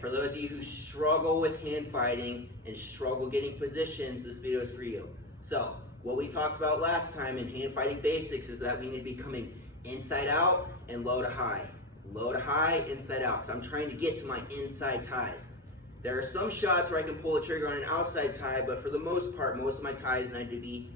for those of you who struggle with hand fighting and struggle getting positions, this video is for you. So, what we talked about last time in hand fighting basics is that we need to be coming inside out and low to high. Low to high, inside out, because I'm trying to get to my inside ties. There are some shots where I can pull the trigger on an outside tie, but for the most part, most of my ties need to be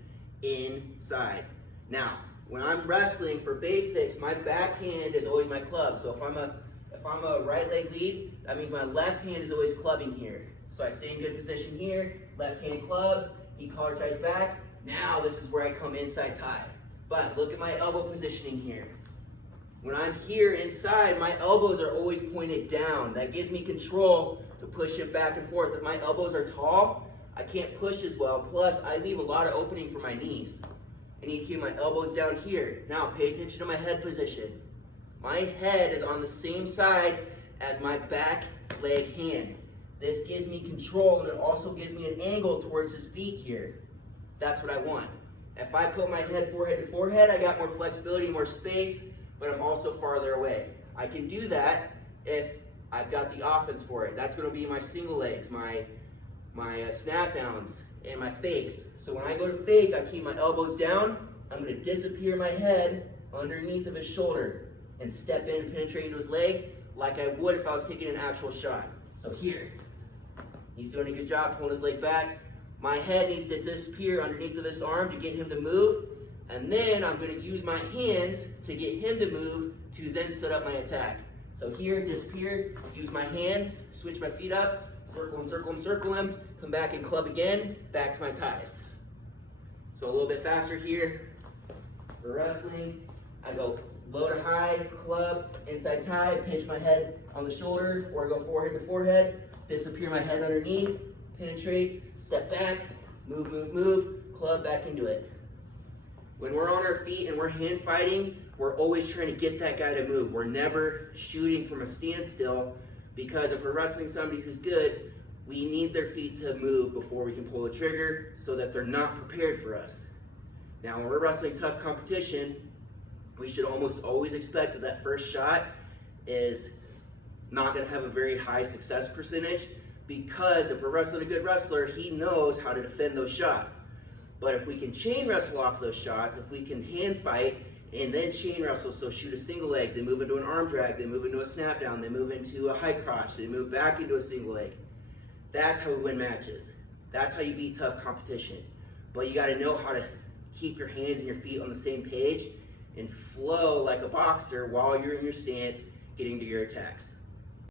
inside. Now, when I'm wrestling for basics, my backhand is always my club. So if I'm a right leg lead, that means my left hand is always clubbing here. So I stay in good position here, left hand clubs, he collar ties back. Now this is where I come inside tie. But look at my elbow positioning here. When I'm here inside, my elbows are always pointed down. That gives me control to push it back and forth. If my elbows are tall, I can't push as well. Plus, I leave a lot of opening for my knees. I need to keep my elbows down here. Now, pay attention to my head position. My head is on the same side as my back leg hand. This gives me control, and it also gives me an angle towards his feet here. That's what I want. If I put my head forehead to forehead, I got more flexibility, more space, but I'm also farther away. I can do that if I've got the offense for it. That's going to be my single legs, my snap downs, and my fakes. So when I go to fake, I keep my elbows down. I'm going to disappear my head underneath of his shoulder and step in and penetrate into his leg like I would if I was taking an actual shot. So here, he's doing a good job pulling his leg back. My head needs to disappear underneath of this arm to get him to move. And then I'm going to use my hands to get him to move to then set up my attack. So here, disappear, use my hands, switch my feet up, circle and circle and circle him, come back and club again, back to my ties. So a little bit faster here. For wrestling, I go low to high, club, inside tie, pinch my head on the shoulder before I go forehead to forehead, disappear my head underneath, penetrate, step back, move, move, move, club back into it. When we're on our feet and we're hand fighting, we're always trying to get that guy to move. We're never shooting from a standstill, because if we're wrestling somebody who's good, we need their feet to move before we can pull the trigger so that they're not prepared for us. Now, when we're wrestling tough competition, we should almost always expect that that first shot is not going to have a very high success percentage, because if we're wrestling a good wrestler, he knows how to defend those shots. But if we can chain wrestle off those shots, if we can hand fight and then chain wrestle, so shoot a single leg, then move into an arm drag, then move into a snap down, then move into a high crotch, then move back into a single leg. That's how we win matches. That's how you beat tough competition. But you got to know how to keep your hands and your feet on the same page and flow like a boxer while you're in your stance getting to your attacks.